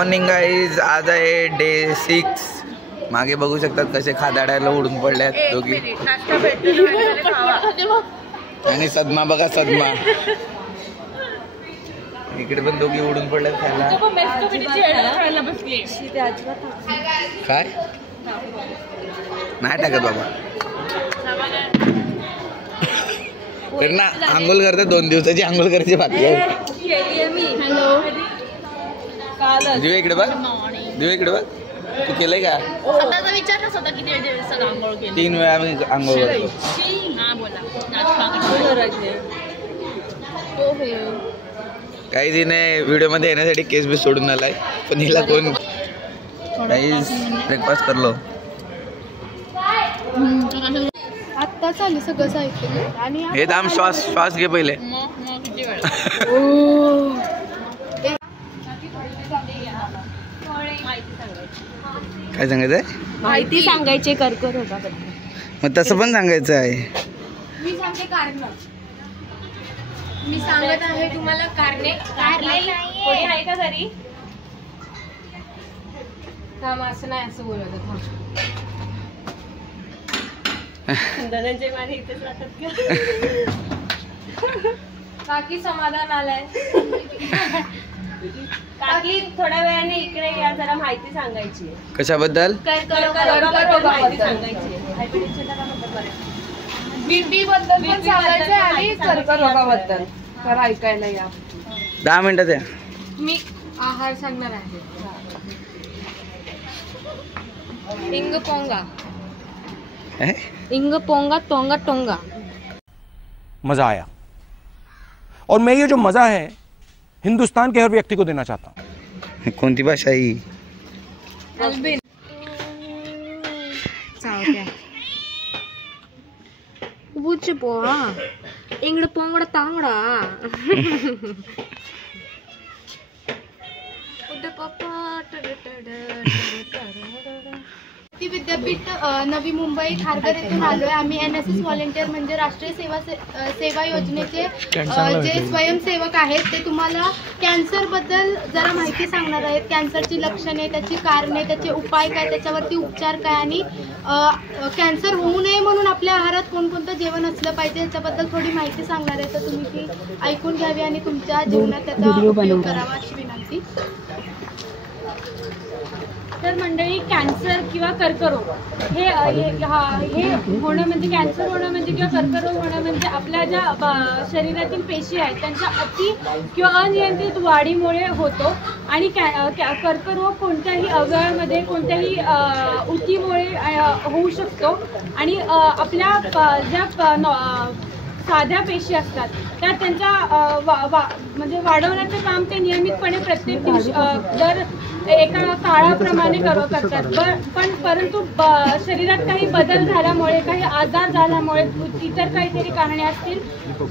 Morning guys, आज आहे डे 6. मागे बघू शकतात कसे खादाडायला उडून पडल्यात दोघी. आणि सदमा बघा, सदमा इकडे पण दोघी उडून पडल्यात खायला. काय नाही टाकत बाबा, तर ना आंघोळ करते. 2 दिवसाची आंघोळ करायची बाकी आहे. दिवे इकडे बघ, दिवे इकडे बघ. तू केलंय का? 3 वेळा मी आंघोळ करतो. काही तिने व्हिडिओ मध्ये येण्यासाठी केस बी सोडून आलाय, पण हिला कोण काही ब्रेकफास्ट करलो. आता चालू सगळं साहित्य आणि हे दाम श्वास घे पहिले. काय सांगायचंय? माहिती सांगायची कर्करोगाबद्दल. मग तसं पण सांगायचं आहे. मी सांगते कारण. मी सांगत आहे तुम्हाला कारणे. कोणी आहे का घरी? थांब, असं नाही, असं बोलत थांब. धनंजय माने इथेच राहतात का? काकी समाधान आलाय. काकी थोड्या वेळाने इकडे या, जरा माहिती सांगायची. कशाबद्दल? माहिती सांगायची. बीपी बद्दल पण सांगायचं आणि कर्करोगाबद्दल. तर ऐकायला या. 10 मिनिटात या. मी आहार सांगणार आहे. इंग पोंगा, इंग पोंगा, टोंगा टोंगा. मजा आया, और मैं ये जो मजा है हिंदुस्तान के हर व्यक्ति को देना चाहता हूँ. कोणती भाषा ही? इंगड पोंगड तांगडा. विद्यापीठ नवी मुंबई खारघर येथून आलोय आम्ही. NSS व्हॉलेंटियर म्हणजे राष्ट्रीय सेवा योजनेचे जे स्वयंसेवक आहेत, ते तुम्हाला कॅन्सर बद्दल जरा माहिती सांगणार आहेत. कॅन्सरची लक्षणे, त्याची कारणे, त्याचे उपाय काय, त्याच्यावरती उपचार काय, आणि कॅन्सर होऊ नये म्हणून आपल्या आहारात कोणकोणतं जेवण असलं पाहिजे याच्याबद्दल थोडी माहिती सांगणार आहे. तर तुम्ही ती ऐकून घ्यावी आणि तुमच्या जीवनात त्याचा उपयोग करावा अशी विनंती. तर मंडळी, कॅन्सर किंवा कर्करोग हे होणं म्हणजे, कॅन्सर होणं म्हणजे किंवा कर्करोग होणं म्हणजे आपल्या ज्या शरीरातील पेशी आहेत त्यांच्या अति किंवा अनियंत्रित वाढीमुळे होतो. आणि कर्करोग कोणत्याही अवयवामध्ये कोणत्याही ऊतीमुळे होऊ शकतो. आणि आपल्या ज्या साध्या पेशी असतात त्या त्यांच्या म्हणजे वाढवण्याचं काम ते नियमितपणे प्रत्येक दिवशी दर एका काळाप्रमाणे करतात. परंतु शरीरात काही बदल झाल्यामुळे, काही आजार झाल्यामुळे, इतर काहीतरी कारणे असतील,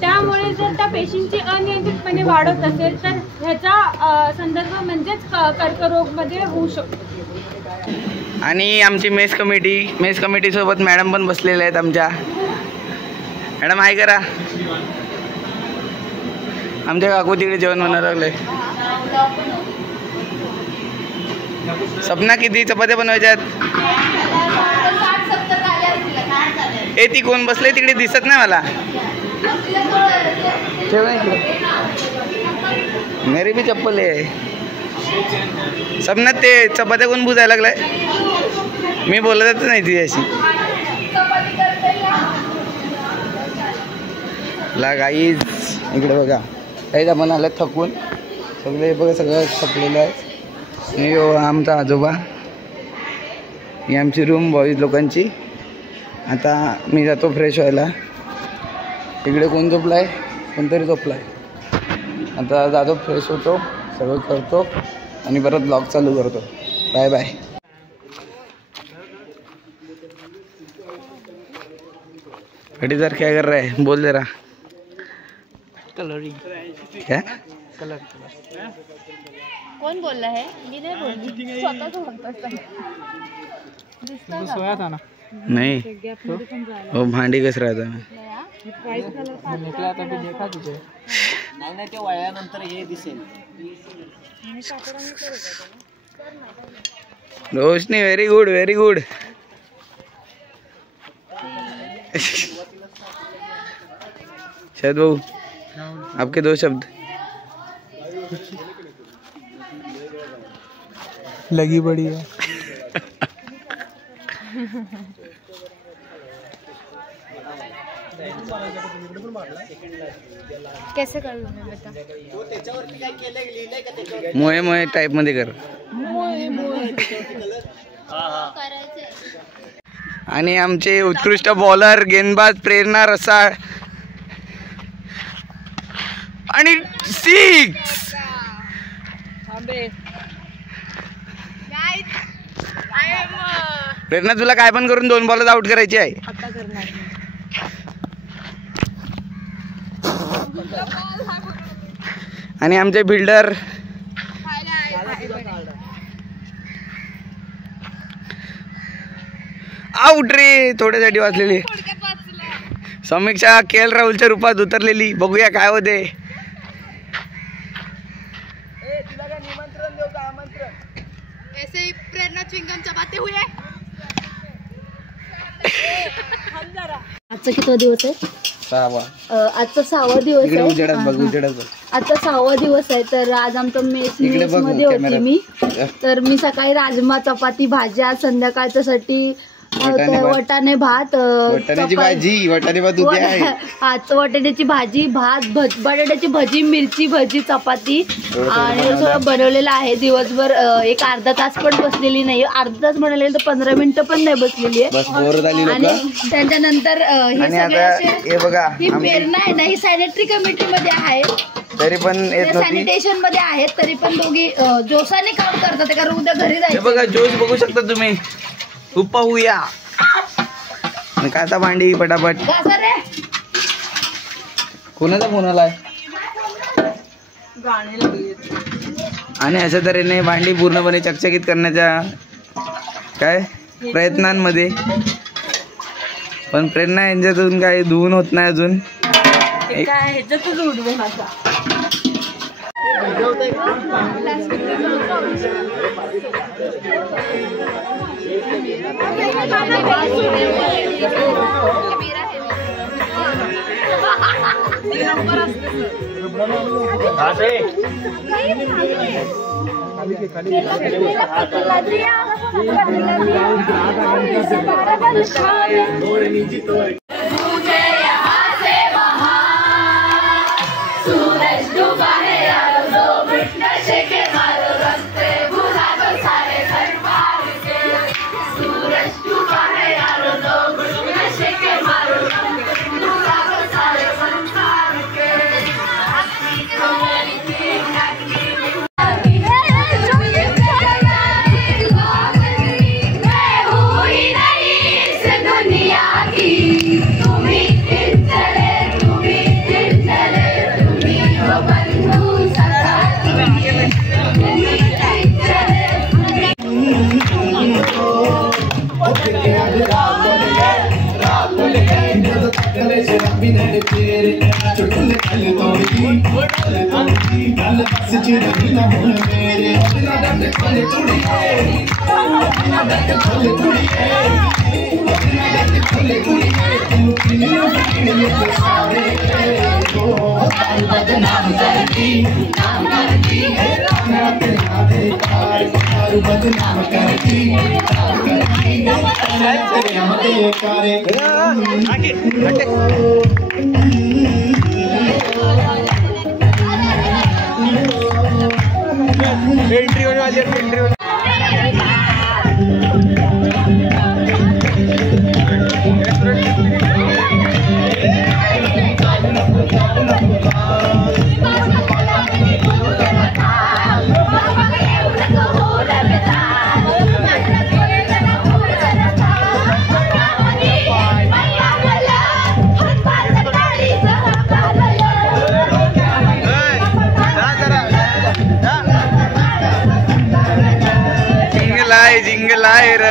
त्यामुळे जर त्या पेशींची अनियंत्रितपणे वाढत असेल तर ह्याचा संदर्भ म्हणजेच कर्करोगमध्ये होऊ शकतो. आणि आमची मेस कमिटी सोबत मॅडम पण बसलेले आहेत आमच्या. मॅडम हाय करा. आमच्या काकू तिकडे जेवण बनवायला लागले. सपना किती चपात्या बनवायच्यात? ए, ती कोण बसले तिकडे दिसत नाही मला. मेरी भी चप्पल आहे. सपना ते चपात्या कोण बुजायला लागलाय? मी बोलतच नाही ती अशी. ला गाईज इकडे बघा, काहीच आपण आलं थकून. सगळे बघा, सगळं थकलेलं आहे. आणि आमचा आजोबा, ही आमची रूम बॉईज लोकांची. आता मी जातो फ्रेश व्हायला. इकडे कोण झोपलाय? कोणतरी झोपलाय. आता जातो, फ्रेश होतो, सगळं करतो आणि परत ब्लॉग चालू करतो. Bye bye. खडीदार क्या कर रहा है? बोल जरा. कलरिंग. क्या? कलर. कौन बोल रहा है? मी नहीं बोल, स्वतःच म्हणतो. सोया था ना? नहीं, वो भांडी घस रहा था. निकला तर देखा तुझे. नाही ते वळल्यानंतर हे दिसेल. रोशनी वेरी गुड वेरी गुड। शायद भाऊ आपके 2 शब्द। लगी बड़ी है। कैसे कर लूं मैं बता। मोहे मोहे टाइप मध्ये कर। आणि आमचे उत्कृष्ट बॉलर गेंदबाज प्रेरणा रसाळ आणि 6। प्रेरणा तुला काय पण करून 2 बॉलच आउट करायची आहे। आणि आमचे बिल्डर आउट रे, थोड्यासाठी वाचलेली समीक्षा के.एल. राहुलच्या रूपात उतरलेली। बघूया काय होते। ऐसे ही प्रेरणा च्युइंगम चबाते हुए। आजचा किती दिवस आहे? 6वा। आजचा 6वा दिवस इकडे आहे। उजेडात बघ, उजेडात बघ। आजचा 6वा दिवस आहे। तर आज आमचं मेस मध्ये होती मी। तर मी सकाळी राजमा चपाती भाज्या, संध्याकाळच्या साठी वटाणे भात, वटाण्याची भाजी, वटाणे भात उद्या आहे। वटाण्याची भाजी, भात, बटाट्याची भजी, मिरची भजी, चपाती आणि सगळं बनवलेलं आहे। दिवसभर एक अर्धा तास पण बसलेली नाही। अर्धा तास म्हणाले तर 15 मिनिटं पण नाही बसलेली आहे। आणि त्याच्यानंतर हे सगळे बघा ही प्रेरणा आहे ना, ही सॅनिटरी कमिटी मध्ये आहे, तरी पण सॅनिटेशन मध्ये आहेत, तरी पण दोघी जोशाने काम करतात कारण उद्या घरी जायचं। बघा जोश बघू शकता तुम्ही। उप्पा हुया काचा भांडी पटापट। कोणाचा फोन आलाय? आणि अशा तऱ्हेने भांडी पूर्णपणे चकचकीत करण्याच्या काय प्रयत्नांमध्ये, पण प्रेरणा यांच्यातून काही धुवून होत नाही अजून। एंट्री होने वाली है, एंट्री होने जिंगल आहे र।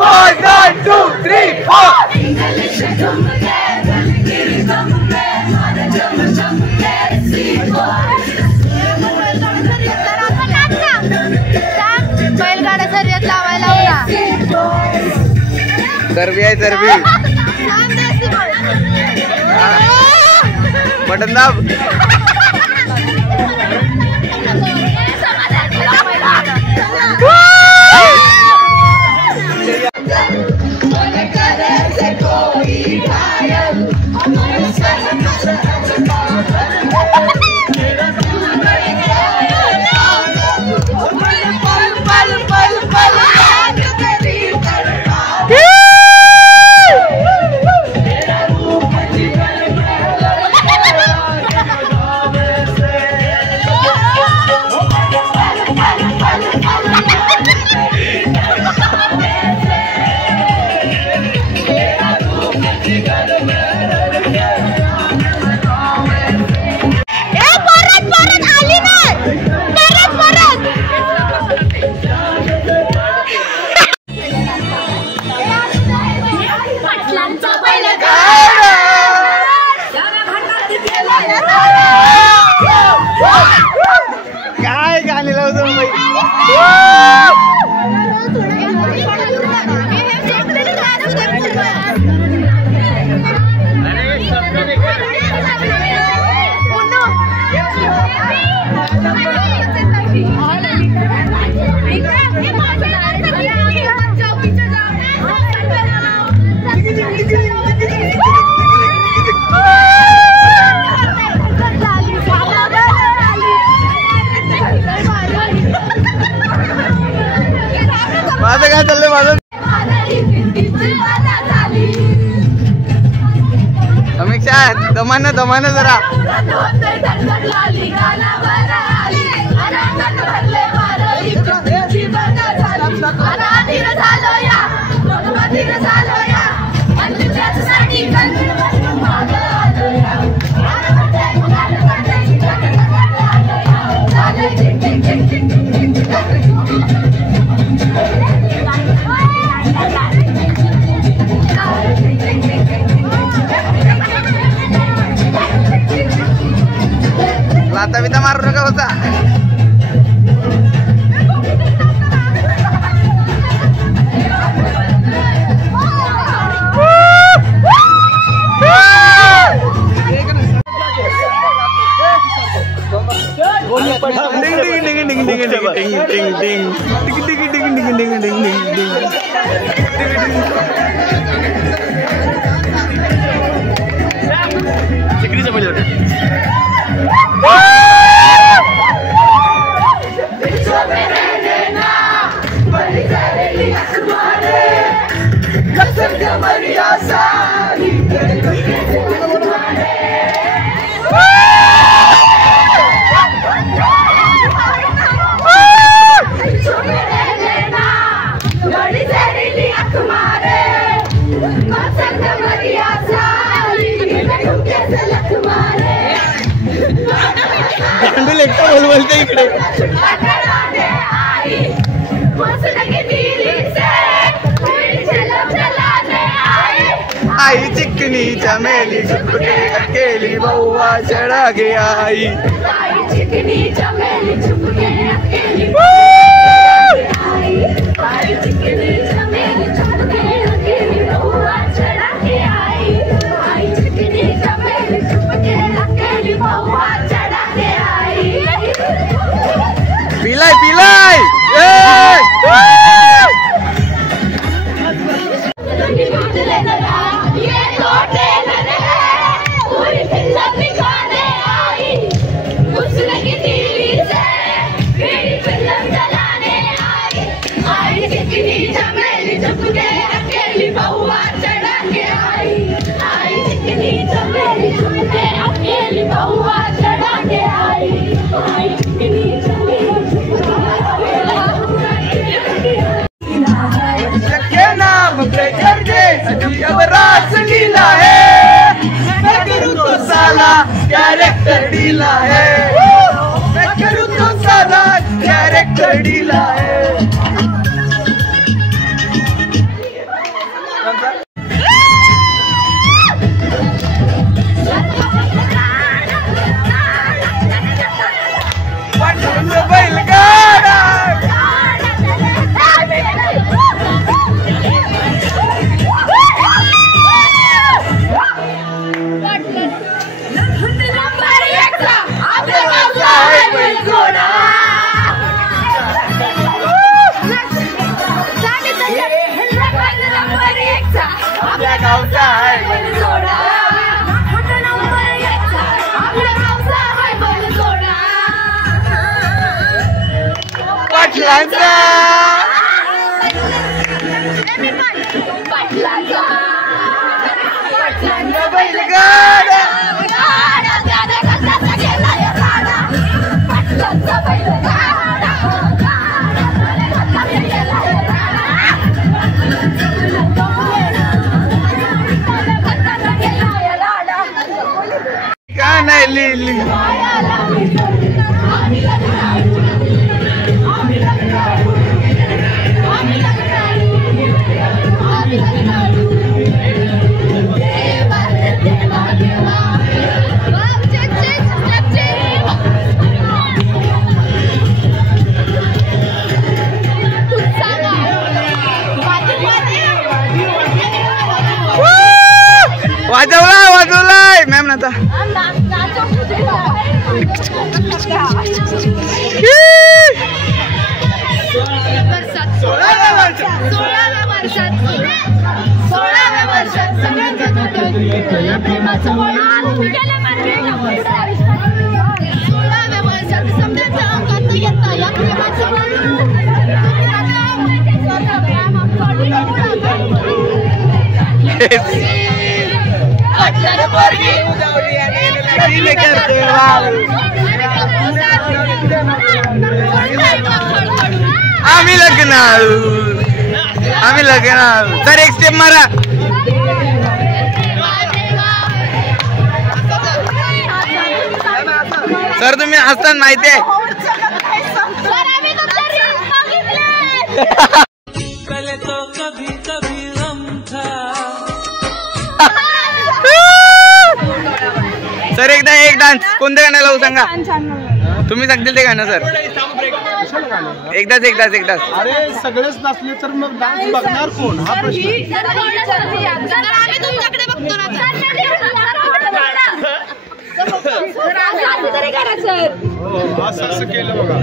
1 2 3 4 बैलगाड्या शर्यत लावायला सर्वी आहे सर्वी बटन दाब काय गाणी लावतो माझं काय चाललंय माझं समीक्षा दमानं दमानं जरा लाता बिता मारू नका होता बोलते इकडे आई चिकनी चमेली छुपके अकेली बउआ चढ़ा के आई चिकनी चमेली छुपके अकेली चिकनी चमेली छुपके अकेली बउआ चढ़ा के आई चिकनी चमेली छुपके अकेली बउआ चढ़ा के आई पिलाई पिलाई लीला है मैं करूँ तो साला कैरेक्टर ढीला है मैं करूँ तो साला कैरेक्टर ढीला है पाटलांचा बैलगाडा का नाही लिहिली वाजवलाय मॅम ना आता आम्ही लग्न तर एक स्टेप मारा सर तुम्ही हसताना माहिती आहे सर एकदा एक डान्स कोणतं गाणं लावू सांगा तुम्ही सांगतील ते गाणं सर एकदाच अरे सगळेच नसले तर मग डान्स बघणार कोण हा प्रश्न असं केलं बघा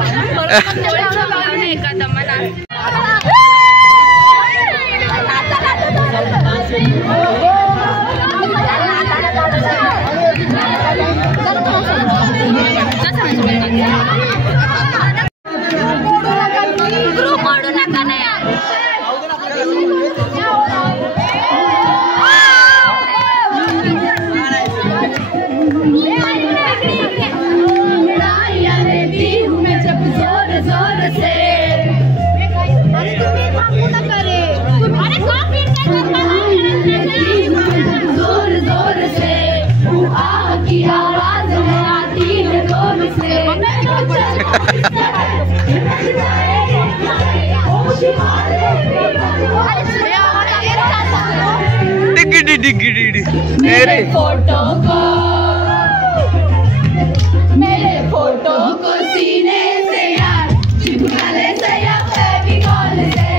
मेरे फोटो को सीने से यार चिपका ले सया फेविकॉल से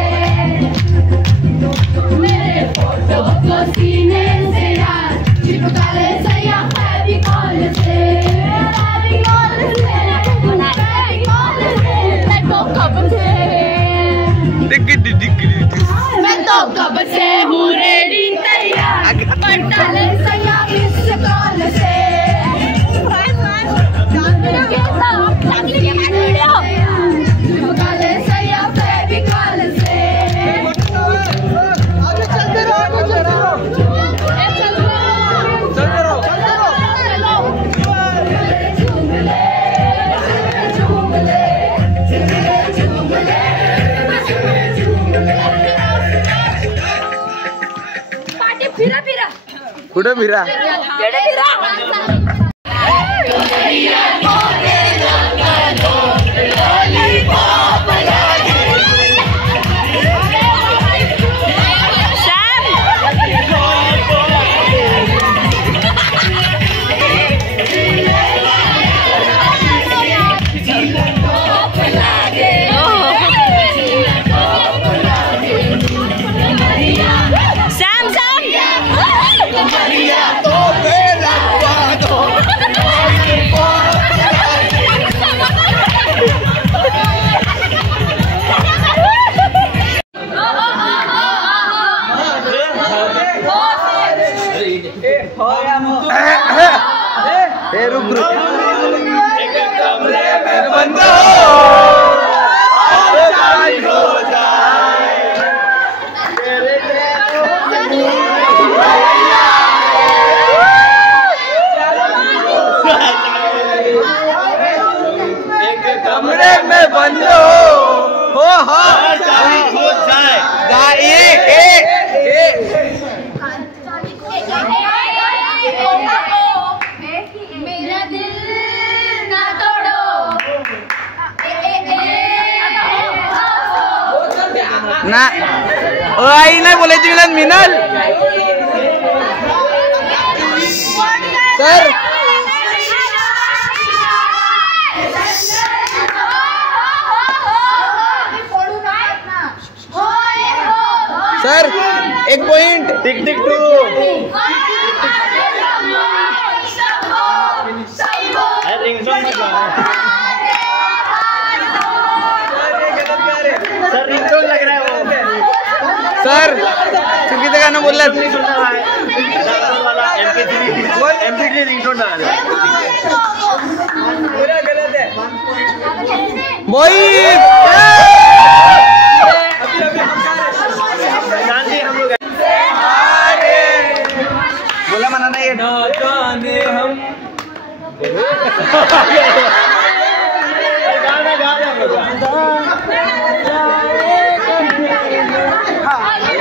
मेरे फोटो को सीने से यार चिपका ले सया फेविकॉल से मैं तो कब से हूँ रेडी तैयार पढ़ता ले सया मिस कॉल से कुठं फिरा Sam! ना आई नाही बोलायची मिलन मिनल सर सर 1 पॉइंट टिक टिक 2 सर रिंगटोन लग रहा है वो सर चुकीचं गाणं बोललात MP3 रिंगटोन डाला पूरा गलत है बॉईज बोला म्हणा नाही हम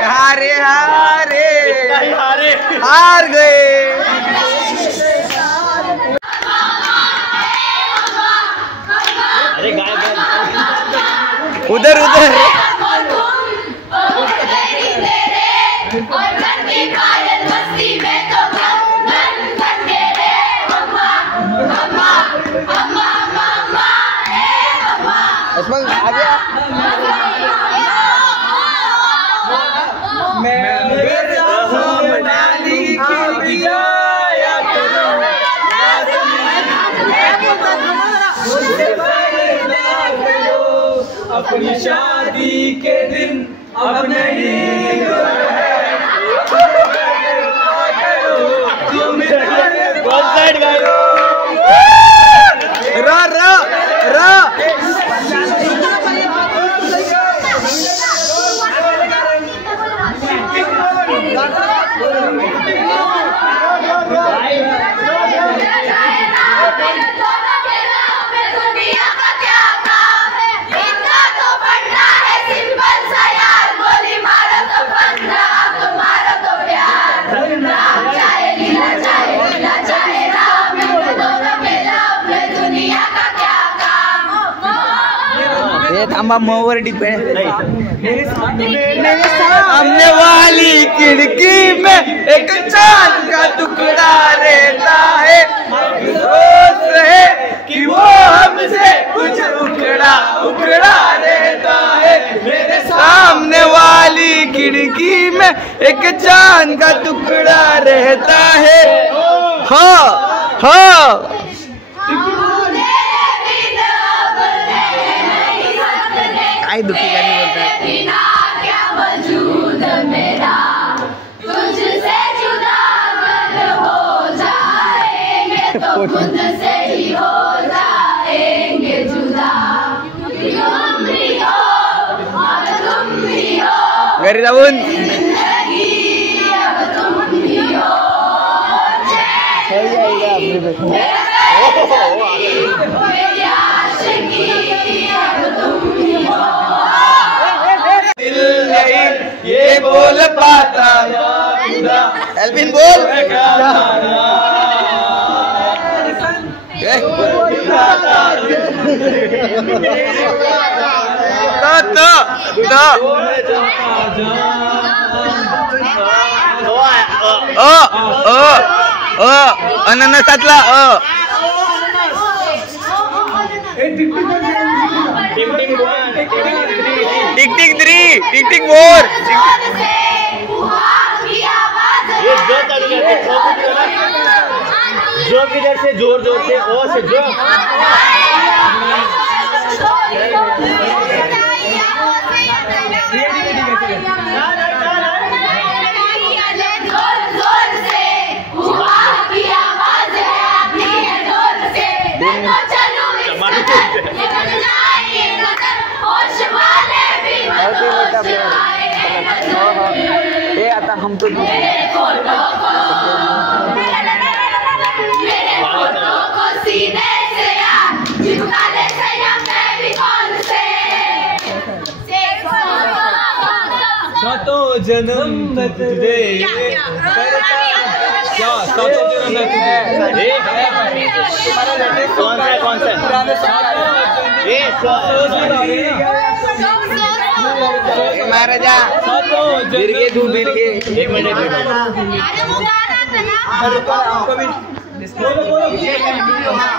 हारे हारे हार गए अरे गाय उधर उधर मग आ गया अपनी शादी के दिन अब नहीं रा रा रा थांबा मोवर डिपेंड सामने वाली खिड़की में एक चांद का टुकड़ा रहता है अफसोस है कि वो हमसे कुछ उखड़ा उखड़ा रहता है मेरे सामने वाली खिड़की में एक चांद का टुकड़ा रहता है हाँ हाँ आई दुखी गाने बोलता है क्या वजूद मेरा तुझसे जुदा अगर हो जाएंगे तो खुद से ही हो जाएंगे जुदा तुम भी हो और तुम भी हो घरी जाऊन जिंदगी अब तुम भी हो मेरी आशिकी अब तुम भी हो दिल नहीं ये बोल पाता एल्विन बोल अननसातला टिक टिक 3 टिक टिक 4 जो किधर से जोर जोर से ओ से जो आता हम तो सीने से चिपका ले मैं भी कौन से सातों जन्म मैं तुझे करता क्या सातों जन्म मैं तुझे कौन सा महाराजा बिरगे तू बिरगे। एक मिनट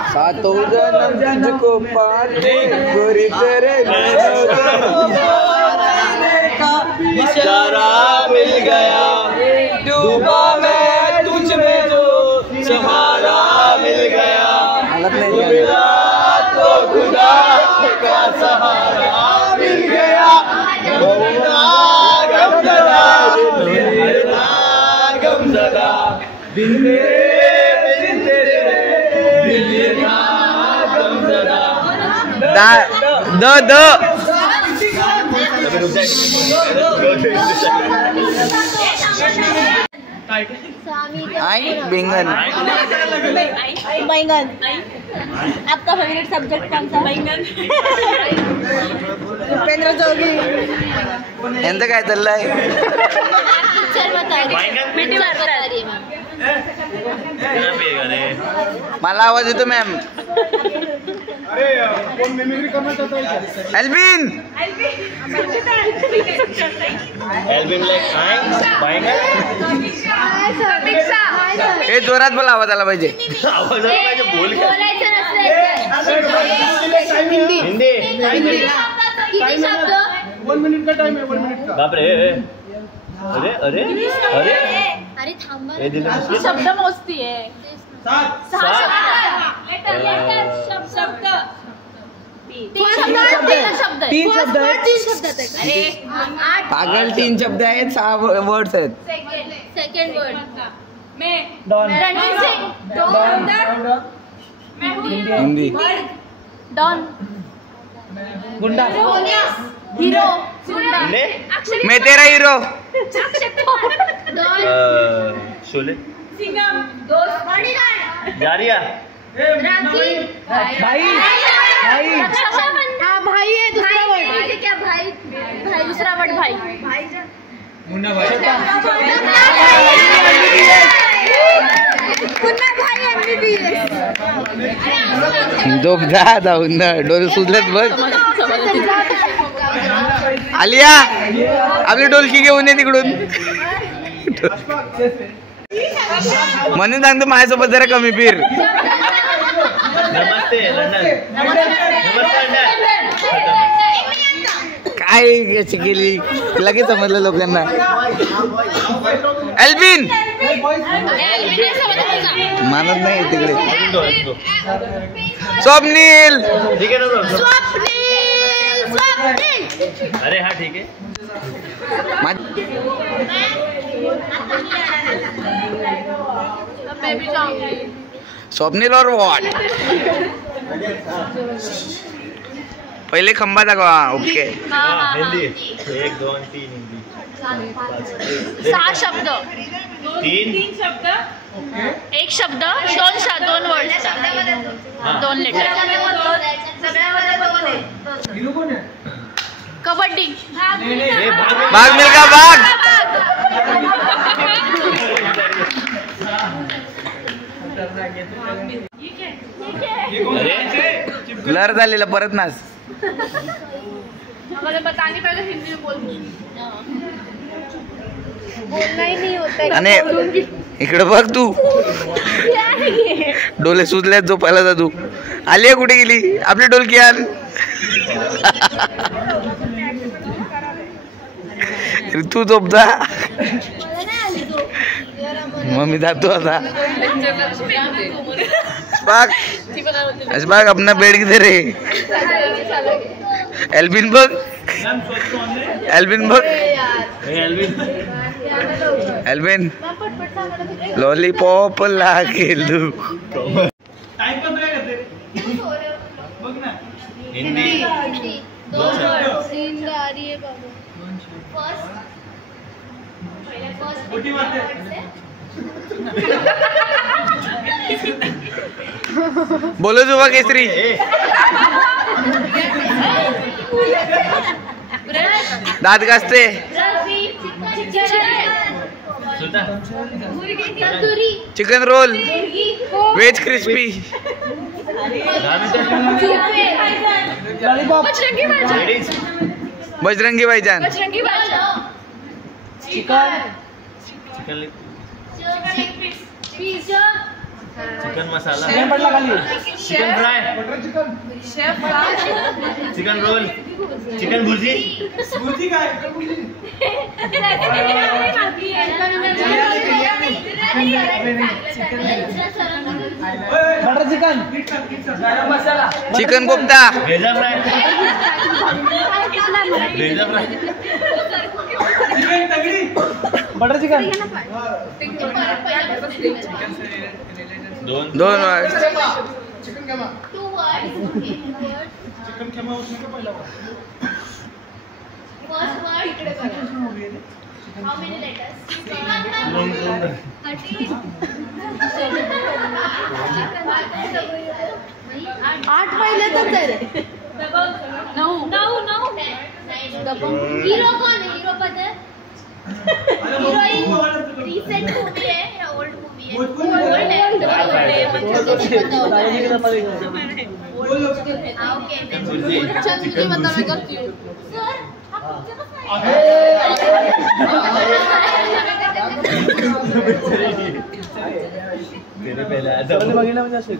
सातों जन्म तुझको पाने गोरी तेरे इशारा मिल गया, डूबा मैं तुझ में जो सहारा मिल गया, मिला तो खुदा का सहारा मिल गया, गमज़दा दिल तेरे दिल का गमज़दा। आई बैंगन। बैंगन। आपका फेवरेट सब्जेक्ट कौन सा? बैंगन। उपेंद्र जोगी। यांचं काय चाललंय? मला आवाज येतो मॅम। एल्विन हे जोरात बोला, आवाज आला पाहिजे। बोल हिंदी। 1 मिनिट का टाइम है, 1 मिनिट का। बाप रे, अरे अरे अरे अरे थांबा, शब्द मोजती आहे। तीन शब्द पागल 3 शब्द आहेत, 6 वर्ड्स आहेत। सेकंड वर्ड रणवीर सिंग, हिंदी डॉन, गुंडा, हीरो, मैं तेरा हीरो। शोले, सिंगम, दोस्त, बॉडीगार्ड, जारिया, राखी, भाई भाई है दूसरा वर्ड। क्या भाई? भाई दूसरा वर्ड भाई। मुन्ना भाई MBBS। झोपदा जाऊन डोळे सुजलेत बघ। आलिया आपली डोलकी घेऊन ये तिकडून। म्हणून सांगतो माझ्यासोबत जरा कमी फिर। नमस्ते लंडन, नमस्ते लंडन। काय याची केली लगेच समजलं लोकांना। एल्विन मानत नाही तिकडे। स्वप्नील, ठीक है ना ब्रो? स्वप्नील। अरे हाँ ठीक है। मैं भी जाऊंगी। स्वप्नील और वॉट पहिले खंबा दाखवा। ओके हाँ हिंदी 1 2 3 हिंदी 6 शब्द, 3 शब्द, एक शब्द, 2 वर्ड, 2 लेटर। कबड्डी, भाग मिल्खा भाग। ब्लर झालेला परत नाच। मुझे बतानी पड़ेगा हिंदी में बोलना ही नहीं होता। आणि इकडे बघ तू, डोले सुजल्यात, झोपायला जा तू। आलिया कुठे गेली? आपली डोलकी आण। तू झोपता, मग मी जातो आता। अशफाक अपना बेड किधर है? एल्विन बघ, एल्विन बघ, एल्विन लॉलीपॉप लाके दू। हिंदी 2 वर्ड, 3 आ रही है बाबू। बोलो जुबा केसरी। दात घासते, chicken roll, veg crispy, Bajrangi Bhaijaan. Bajrangi Bhaijaan. Chicken masala, chicken fry, chicken roll, chicken bhurji, butter chicken, chicken kofta, bheja fry, bheja fry, butter chicken, दोन वर्ड. आठ पहिले तर रे. 9. हीरो कौन है? हीरो पता है? हीरोइन रिसेंट मूवी है या ओल्ड मूवी है? ओल्ड है. ओके चल मुझे बता मैं करती हूँ सर. तेरे पहले आया था बघितलं म्हणजे असेल.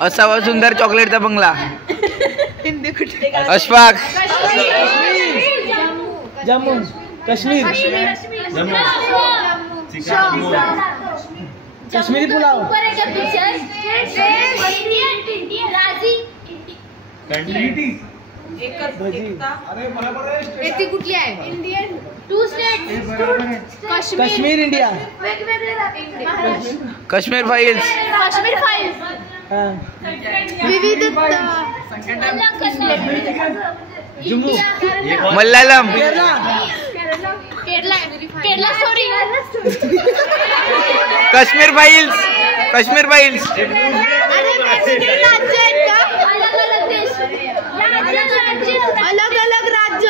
असावा सुंदर चॉकलेटचा बंगला. अशफाक. जम्मू काश्मीर, काश्मीरी पुलाव, ती कुठली आहे? Indian 2 state. Kashmir India, Kashmir files. Kashmir files. विविधता. Jammu, Malayalam. Kerala sorry. Kashmir files. Kashmir files. अलग अलग राज्य.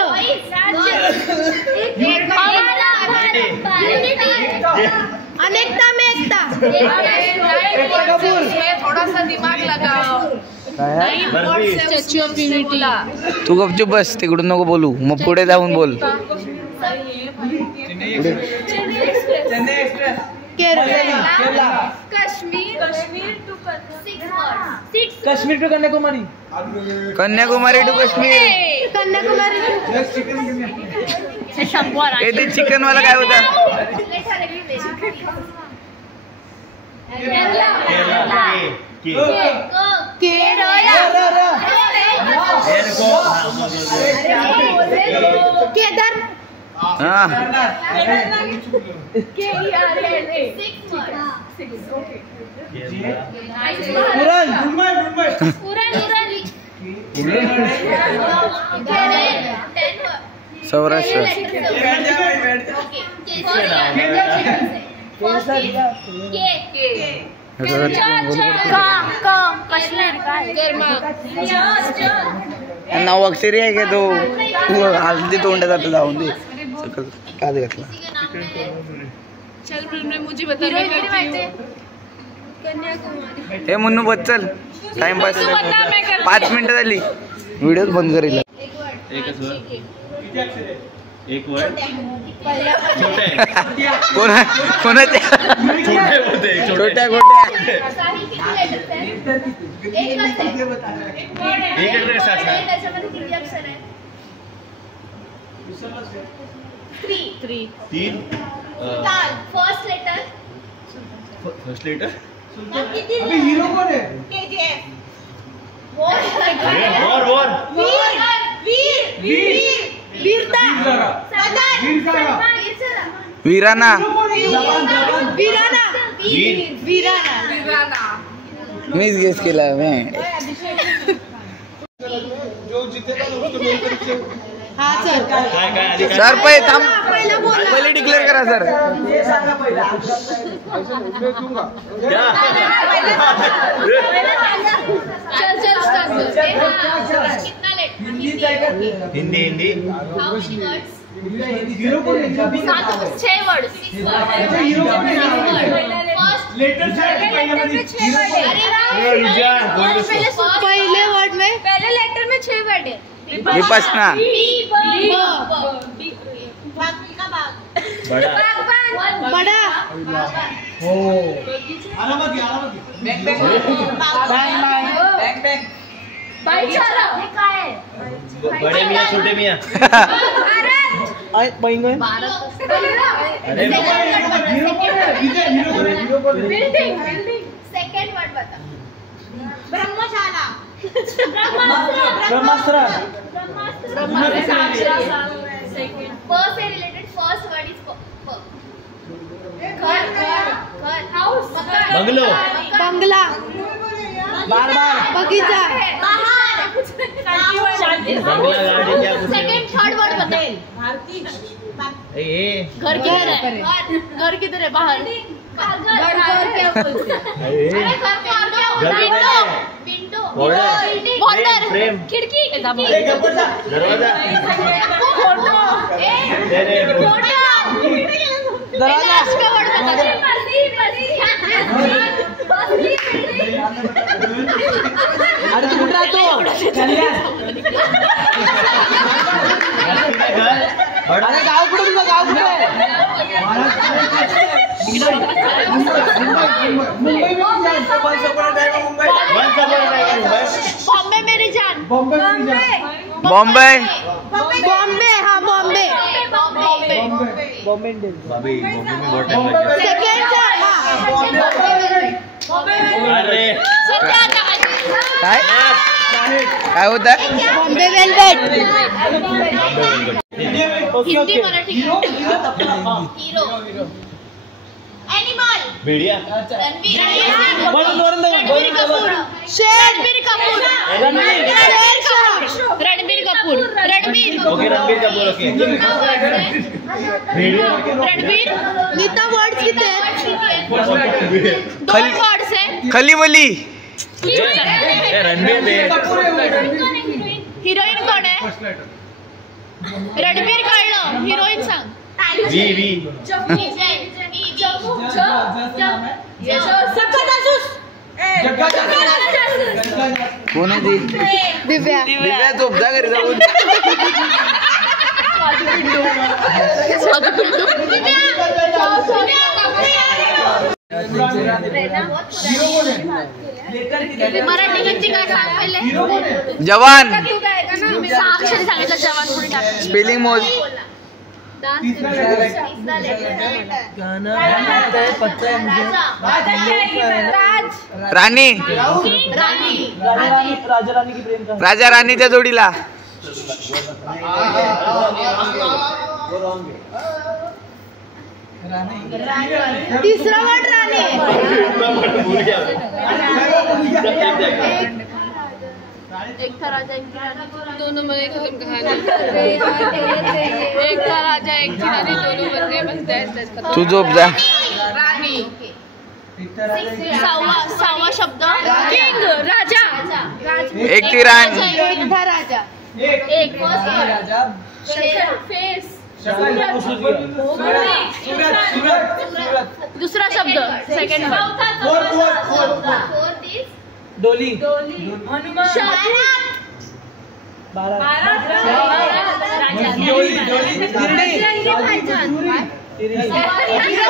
अनेकता में एकता. थोड़ा सा दिमाग लगाओ. Statue of unity. तू गपचूप बस, तिकडून नको बोलू, मग पुढे जाऊन बोल. Kerala. Kashmir to Kashmir to Kanyakumari, Kanyakumari to Kashmir. Kanyakumari. ते चिकन वाला काय होता? केदार. हा. सौराष्ट्र. नाव अक्षरी आहे का तो? हल्दी तोंडात आता जाऊन दे. काय घातला? हे मुन्नू बच्चल टाइमपास. 5 मिनिटं झाली, व्हिडिओ बंद करेल. एक वर्ड कोणाच्या छोट्या गोट्या. तीन. First letter. हीरो कोण आहे? वीराना. मीच गेस केला. सर पहिले डिक्लेअर करा सर. Hindi. How many words? Hero को नहीं, कभी 6 वर्ड। पहले वर्ड में, पहले लेटर में 6 वर्ड है। विपसना, बड़ा, भाईचारा, बड़े मियाँ छोटे मियाँ। पैंगुइन, बिल्डिंग, सेकंड वर्ड बता। ब्रह्मशाला, ब्रह्मास्त्र, प से रिलेटेड फर्स्ट वर्ड इज प। घर, हाउस, बंगलो, बंगला, बार बगीचा, बाहर, बंगला गाड़ी क्या कुछ सेकंड थर्ड वर्ड बता। ए घर किधर है? घर किधर है? बाहर। घर क्या बोलते हैं? अरे घर क्या बोलते हैं? विंडो, बॉर्डर, फ्रेम, खिड़की, दरवाजा, दरवाजा का वर्ड बता। अरे कुठला तो अरे गाव कुठे तुझं गाव कुठे बॉम्बे मेरी जान, बॉम्बे, बॉम्बे, हाँ बॉम्बे, बॉम्बे इंडियन भाभी मम्मी में बहुत टाइम लग गया। सेकंड अरे काय काय होतं? Bombay velvet, okay okay Marathi, hero, animal, Bhediya, Ranbir Kapoor, Ranbir Kapoor, Ranbir Kapoor, okay Ranbir Kapoor okay Bhediya Ranbir, कितना वर्ड्स कितने हैं? 2 वर्ड्स है। खलीवली, रणबीर में हिरोईन कोण आहे? रणबीर कळलं, हिरोईन सांग। वी कोण आहे ती? दिव्या, दिव्या झोपता घरी जाऊन. मराठी हिंदी काय सांग पहिले? जवान, सहा अक्षरी सांगितलं, जवान कोणी टाकलं? स्पेलिंग मोज. राणी, राजा रानी की प्रेम कहानी राजा राणीच्या जोडीला. तिसरा वर्ड राणी आहे. एक था राजा एक थी रानी, दोनों में एक खत्म कहानी। एक था राजा एक थी रानी, दोनों बन गए बस दैट खत्म। तू झोप जा. रानी, सहावा शब्द किंग, राजा, एक ती राणी. एक था राजा, एक राजा, फेस, दूसरा शब्द सेकंड डोली हीरो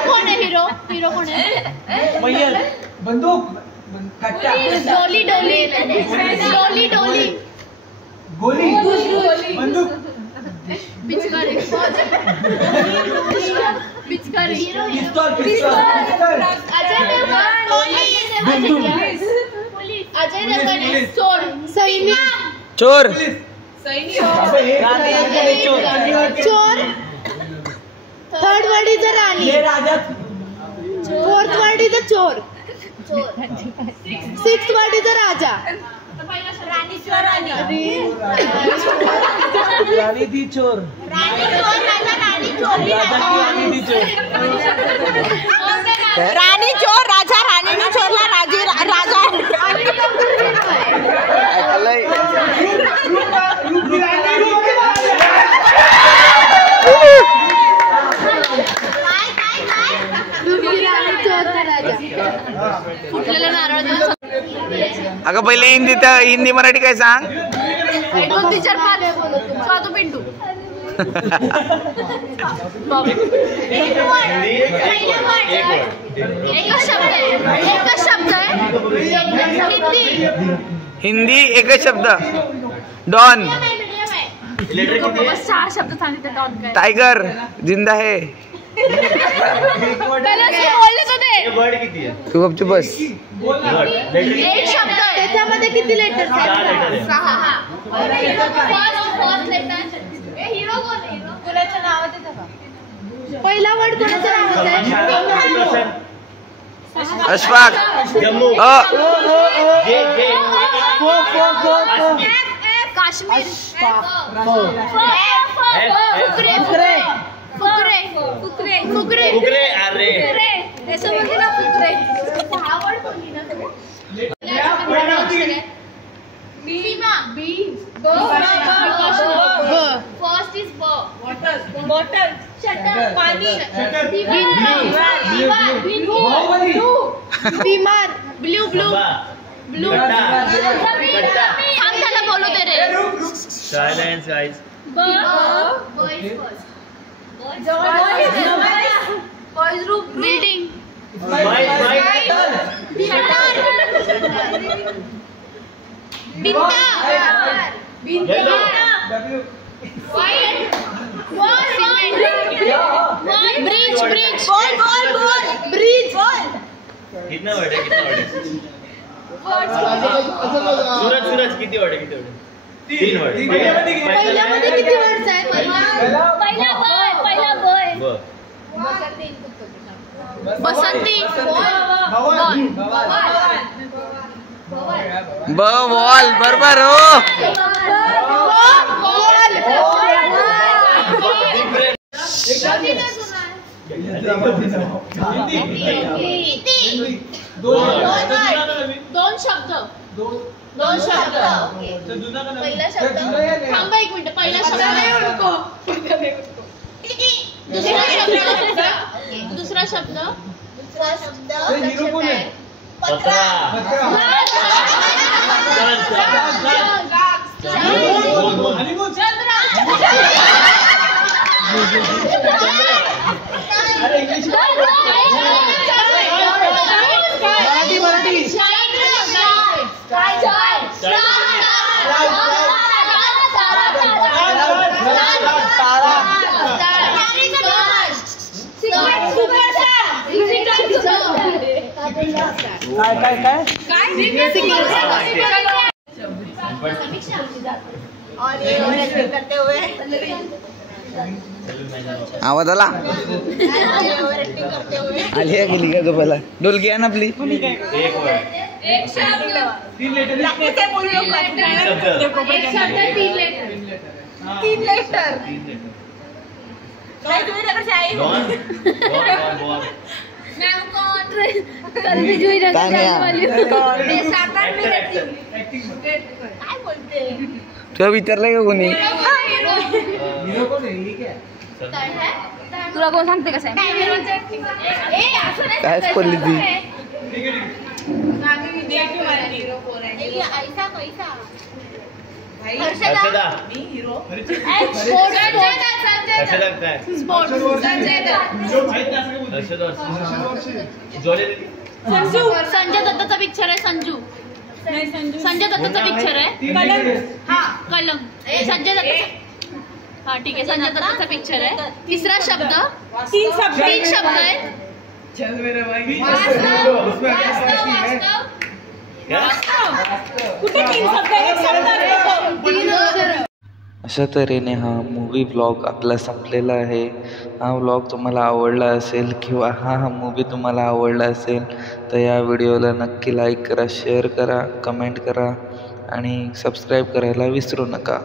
कौन है? हीरो कौन है? मैयर बंदूक डोली, डोली, डोली, डोली, गोली बंदूक पिचकारी, पिचकारी, पिस्तौल पिस्तौल अजय देवगन, अजय देवगन, चोर, सैनिक, चोर, चोर, third word is Rani, Raja fourth word is चोर, सिक्स्थ वर्ड इज राजा, राणी थी चोर, रानी थी चोर राजा, राणी चोर, रानी थी चोर राणी चोर, राजा राणीने चोरला, राजा ऐकलंय. फुटलेलं नारळ देऊन अगं पहिले हिंदी मराठी काय सांग. 1 2 3 4 5 स्वातू पिंटू. एकच शब्द आहे. हिंदी एकच शब्द. डॉन. बस 6 शब्द सांगितले. डॉन काय. टायगर जिंदा है. वर्ड किती आहे? तू गपचूप बस. एक शब्द आहे. त्याच्यामध्ये किती लेटर आहेत? 6. First letter. हिरो कोण आहे? कोणाचं नाव आहे त्याचं? पहिला वर्ड कोणाचं नाव आहे? अशफाक. जम्मू. काश्मीर. फुकरे. अरे त्याच्यामध्ये ना फुकरे. 6 वर्ड बोलली ना तुम्ही. Seema. B. First is bottle. Shutter. पाणी. बीमार. ब्लू. हम त्याला बोलू दे रे. Silence guys. Boys room. Building. Bridge. कितना वर्ड है? सूरज किती वर्ड आहे? 3 वर्ड. पहिल्यामध्ये किती वर्ड्स आहेत? बसंती. बॉल बरोबर हो. दोन शब्द. पहिला शब्द. थांबा 1 मिनिट. पहिला शब्द. दुसरा शब्द. पत्रा. आवाज आला. आली आहे गेली का झोपायला? डोलकी आहे ना आपली. एक वर्ड. तुला विचारलंय का कोणी? तुला कोण सांगते कसं आहे? कायच पडली ती. हर्षदा. संजय दत्ताचा पिक्चर आहे. संजय दत्ताचा पिक्चर आहे. कलंक. संजय दत्त. हा ठीक आहे. संजय दत्ताचा पिक्चर आहे. तिसरा शब्द. 3 शब्द आहे. अशा तऱ्हेने हा मूवी व्लॉग आपला संपलेला आहे. हा व्लॉग तुम्हाला आवडला असेल किंवा हा मूवी तुम्हाला आवडला असेल तर या व्हिडिओला नक्की लाईक करा, शेअर करा, कमेंट करा आणि सबस्क्राईब करायला विसरू नका.